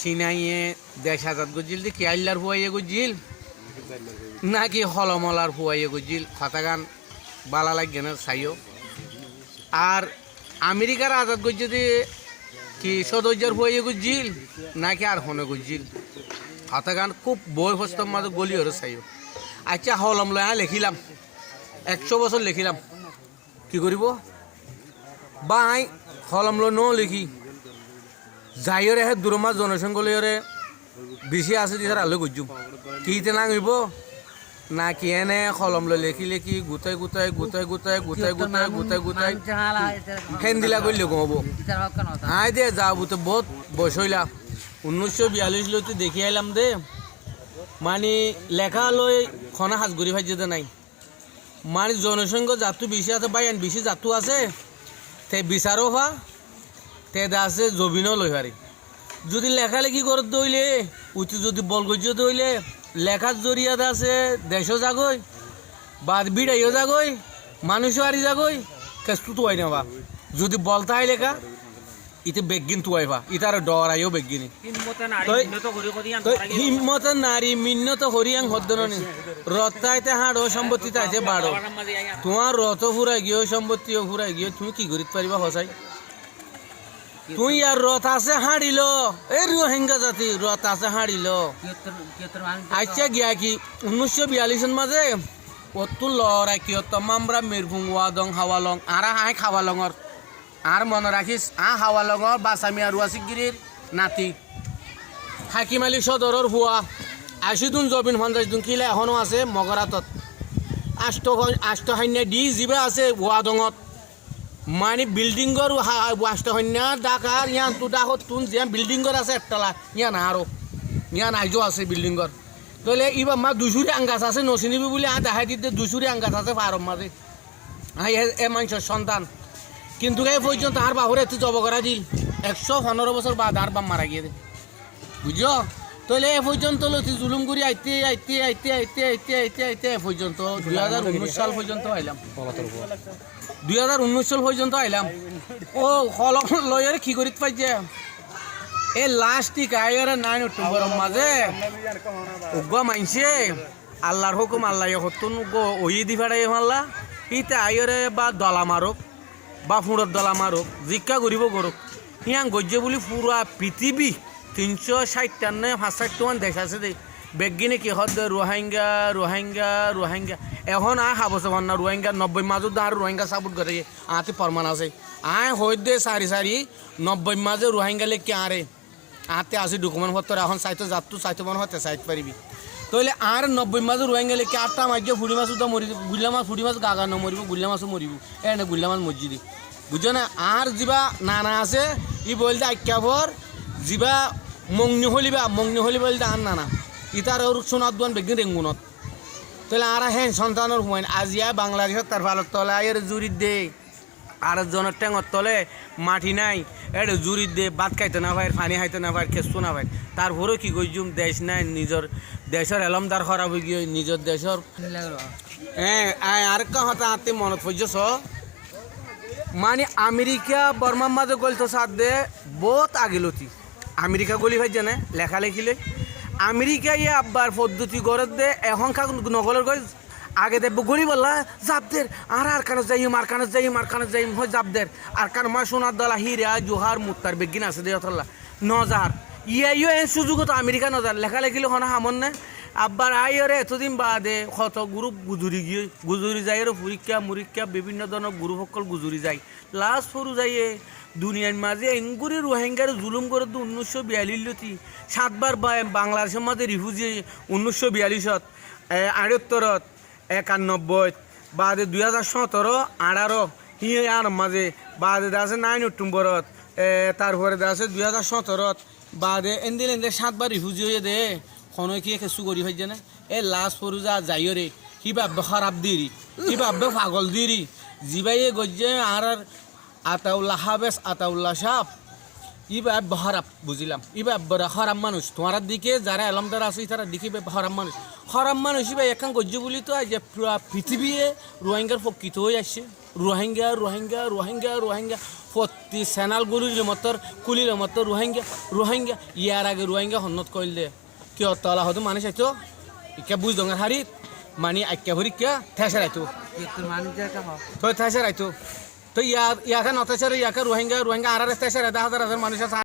সিনাইয়ে ১০,০০০ গজিল দেখি আইলার ফুয়াইয়ে গজিল নাকি হলমলার ফুয়াইয়ে গজিল কথাগান বালা লাগে না চাইও। আর আমেরিকার আজাদ গজ্জে দিয়ে কি ১০০০ ফুয়াইয়ে গজিল নাকি আর হনে গজিল কথাগান খুব বই হস্তম মাঝে গলি হরে চাইও। আচ্ছা হলম লয় লিখিলাম ১০০ বছর লিখিলাম কি করিব বাই হলম লো ন লিখি যাইরে হে দূরমা জনসংখ্য লইরে বেশি আছে দিছার আলো গজুম কিতে নাঙিব না কি এনে কলম লৈ লেখি লেখি গুটাই গুটাই গুটাই গুটাই গুটাই গুটাই গুটাই গুটাই হেন্দিলা করলে কমব হাই দে যাও বুতে বহুত বয়স হইলা ১৯৪২ লইতে দেখি আইলাম দে মানে লেখা লই খনা হাজগুড়ি ভাই যেতে নাই মানে জনসংখ্য জাতু বেশি আছে বাইন বেশি জাতু আছে তে বিচারও হওয়া তে আছে জবিনও লই পারি যদি লেখালেখি করে দইলে উঠি যদি বল গজ্য দইলে লেখার জরিয়াতে আছে দেশও জাগই বা বিড়াইও জাগই মানুষও আরি জাগই কেস্তু তুয়াই নেবা যদি বলতাই লেখা ইতে বেগিন তুয়াইবা ইতার ডরাইও বেগিনি হিম্মত নারী মিন্নত হরিয়াং হদ্দনি রতাইতে হাড় সম্পত্তি তাইতে বাড়ো তোমার রথ ফুরাই গিয়ে সম্পত্তিও ফুরাই গিয়ে তুমি কি করিতে পারিবা হসাই তুই আর রথ আছে হাঁড়িল এই রোহিঙ্গা জাতি রথ আছে হাঁড়িল আচ্ছা গিয়া কি ১৯৪২ মাঝে অতু লড়াই কিয়ত মামরা মিরভুং ওয়াদং হাওয়ালং আর হাই খাওয়ালঙর আর মনে রাখিস হাওয়ালঙর বাসামি আর ওয়াসিগিরির নাতি হাকিম আলী সদরের হুয়া আশিদুন জবিন ৫০ দিন কিলা এখনো আছে মগরাতত আষ্টহান্যা ডি জিবা আছে ওয়াদঙত মানে বিল্ডিংর আষ্টহান্যা ডাকার ইয়ান তো ডাকত তুন যে বিল্ডিংর আছে একতলা ইয়ান আরো ইয়ান আইজো আছে বিল্ডিংর তাহলে ইবা মা দুশুরি আঙ্গাছ আছে নচিনিবি বলে দেখাই দিতে দুশুরি আঙ্গাছ আছে পারম মাঝে এ মানুষের সন্তান কিন্তু এই পর্যন্ত আর বাহুরে একটু জব করা দিল ১১৫ বছর বাদ আর বাম মারা গিয়ে বুঝছো তাহলে এ পর্যন্ত লতি জুলুম করি আইতে আইতে আইতে আইতে আইতে আইতে আইতে এ পর্যন্ত ২০১৯ সাল পর্যন্ত আইলাম ২০১৯ সাল পর্যন্ত আইলাম ও কলম লয়ের কি করিতে পাইছে এ লাস্ট আইরে ৯ অক্টোবর মাঝে উগ্র মানছে আল্লাহর হুকুম আল্লাহ হতুন ওই দি ফেড়াই মারলা ইতে আইরে বা দলা মারক বা ফুঁড়র দলা মারক জিজ্ঞা করিব গরক ইয়াং গজ্জে বলি পুরা পৃথিবী ৩৬০টা নে ৫৬০ মান দেশ আছে দে বেগিনে কি হদ রোহিঙ্গা রোহিঙ্গা রোহিঙ্গা এখন খাবছে না রোহিঙ্গা ৯০ মাজত আর রোহিঙ্গা সাপোর্ট করে আতে ফরমান আছে হই দে সারি সারি ৯০ মাঝে রোহিঙ্গা লেখকে আরে আতে আছে ডকুমেন্ট পত্র এখন চাইতে যাতু চাইতে মনে হতে চাইতে পারিবি তাহলে আর ৯০ মাঝে রোহিঙ্গা লেখকে ৮টা মাঝে ফুড়ি মাছ উদা মরি গুল্লা মাছ ফুড়ি মাছ গাগা ন মরিব গুল্লা মাছও মরিব এনে গুল্লা মাছ মসজিদে বুঝছো না আর যা নানা আছে ই বলতে আজ্ঞাভর যা মংনি হলি বলতে আর নানা ইতার ওর সোনার দোয়ান বেগিন রেঙ্গুনত তাহলে আর হ্যাঁ সন্তানের হুমায়ন আজিয়া বাংলাদেশের তার ভালো তলে আয়ের জুরি দে আর জনের টেঙর তলে মাটি নাই এটা জুরি দে ভাত খাইতে না পায় পানি খাইতে না পায় খেসু না পায় তারপরেও কি করছুম দেশ নাই নিজের দেশের এলমদার খারাপ হয়ে গিয়ে নিজের দেশের হ্যাঁ আরেকটা হতা হাতে মনত পড়ছ মানে আমেরিকা বর্মার মাঝে গলতো সাথ দে বহুত আগিলতি আমেরিকা গলি ভাই জানে লেখা লেখিলে আমেরিকা ইয়ে আব্বার পদ্ধতি গড়ে দে এখনকার নগলের গজ আগে দেখব গড়ি বললা জাবদের আর কানে যাইম আর কানে যাইম হয় জাবদের আর কান মা সোনার দলা হিরা জোহার মুক্তার বেগিন আছে দে অথল্লা নজার ইয়ে এ সুযোগ তো আমেরিকা নজার লেখা লেখিলে হনা হামন না আব্বার আইরে এতদিন বাদে কত গ্রুপ গুজুরি যায় পরীক্ষা মুরীক্ষা বিভিন্ন ধরনের গ্রুপ সকল গুজুরি যায় লাস্ট ফরু যাইয়ে দুনিয়ার মাঝে এঙ্গুরি রোহিঙ্গার জুলুম করে ১৯৪২ সাতবার বাংলাদেশের মাঝে রিফিউজি ১৯৪২ ৭৮ ৯১ বাদে ২০১৭ ১৮ হিয়ে আর মাঝে বাদে আছে ৯ অক্টোবরত তারপরে আছে ২০১৭ বাদে এন্দিল ৭বার রিফিউজি হয়ে দে কোনো কি খেসু করি হয় জানে এ লাস্ট ফরু যাইও রে কিবা খারাপ দিরি কিবা পাগল দিরি জিবাইয়ে গজ্জে আর আতাউল্লাহ হাবেস আতাউল্লাহ সাহ ইবা খারাপ বুঝিলাম ইবা বড় খারাপ মানুষ তোমার দিকে যারা এলমদার আছে তারা দিকে খারাপ মানুষ ইবা একান গজ্জে বলি তো যে পুরা পৃথিবী রোহিঙ্গার প্রকৃত হয়ে আসছে রোহিঙ্গা রোহিঙ্গা রোহিঙ্গা রোহিঙ্গা প্রতি চ্যানেল গুলির মতর কুলির মতর রোহিঙ্গা রোহিঙ্গা ইয়ার আগে রোহিঙ্গা হন্নত করলে কি তলা হতো মানুষ আইতো ইকা বুঝ দঙ্গার হারিত মানে আইকা ভরি কে ঠেসের আইতো তো ঠেসের আইতো তো ইয়াকে নতেসের ইয়াকে রোহিঙ্গা রোহিঙ্গা আর ঠেসের 10,000 মানুষ আছে